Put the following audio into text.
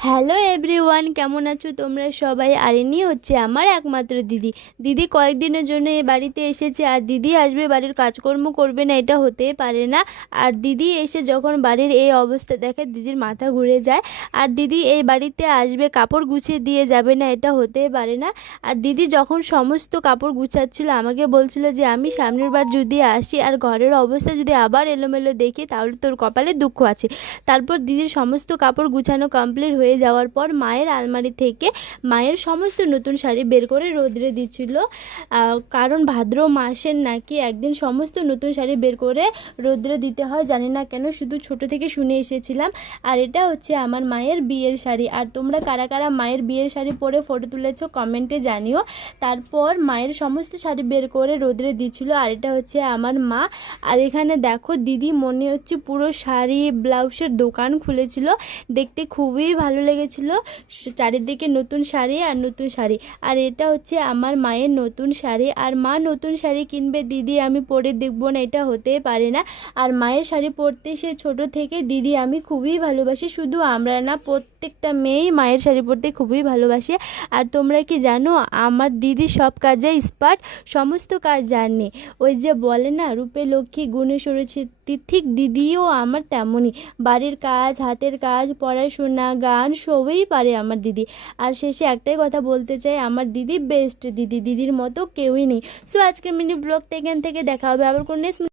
Hello everyone, কেমন আছো তোমরা সবাই? আর ইনি হচ্ছে আমার একমাত্র দিদি। দিদি কয়েকদিনের জন্য এ বাড়িতে এসেছে আর দিদি আসবে, বাড়ির কাজকর্ম করবে না, এটা হতেই পারে না। আর দিদি এসে যখন বাড়ির এই অবস্থা দেখে, দিদির মাথা ঘুরে যায়। আর দিদি এই বাড়িতে আসবে, কাপড় গুছিয়ে দিয়ে যাবে না, এটা হতেই পারে না। আর দিদি যখন সমস্ত কাপড় গুছাচ্ছিল, আমাকে বলছিল যে, আমি সামনের বার যদি আসি আর ঘরের অবস্থা যদি আবার এলোমেলো দেখি, তাহলে তোর কপালে দুঃখ আছে। তারপর দিদির সমস্ত কাপড় গুছানো কমপ্লিট হয়ে যাওয়ার পর মায়ের আলমারি থেকে মায়ের সমস্ত নতুন শাড়ি বের করে রোদ্রে দিচ্ছিল কারণ ভাদ্র মাসের নাকি একদিন সমস্ত নতুন শাড়ি বের করে রোদ্রে দিতে হয়, জানি না কেন, শুধু ছোট থেকে শুনে এসেছিলাম। আর এটা হচ্ছে আমার মায়ের বিয়ের শাড়ি। আর তোমরা কারা কারা মায়ের বিয়ের শাড়ি পরে ফটো তুলেছো কমেন্টে জানিও। তারপর মায়ের সমস্ত শাড়ি বের করে রোদ্রে দিচ্ছিল আর এটা হচ্ছে আমার মা। আর এখানে দেখো দিদি মনে হচ্ছে পুরো শাড়ি, ব্লাউজের দোকান খুলেছিল। দেখতে খুবই ভালো লেগেছিল। স- চারিদিকে নতুন শাড়ি আর নতুন শাড়ি। আর এটা হচ্ছে আমার মায়ের নতুন শাড়ি। আর মা নতুন শাড়ি কিনবে দিদি আমি পরে দেখব না, এটা হতেই পারে না। আর মায়ের শাড়ি পরতে সে ছোট থেকে দিদি আমি খুবই ভালোবাসি। শুধু আমরা না, প্রত্যেকটা মেয়েই মায়ের শাড়ি পরতে খুবই ভালোবাসে। আর তোমরা কি জানো, আমার দিদি সব কাজে স্পার্ট সমস্ত কাজ জানে। ওই যে বলে না, রূপে, লক্ষ্মী, গুণে সরেছে ঠিক দিদিও আমার তেমনই। বাড়ির কাজ, হাতের কাজ, পড়াশোনা, গান সবই পারে আমার দিদি। আর শেষে একটাই কথা বলতে চাই, আমার দিদি বেস্ট দিদি, দিদির মতো কেউই নেই। সো আজকের মিনি ব্লগটা এখান থেকে দেখা হবে। আবার কোনো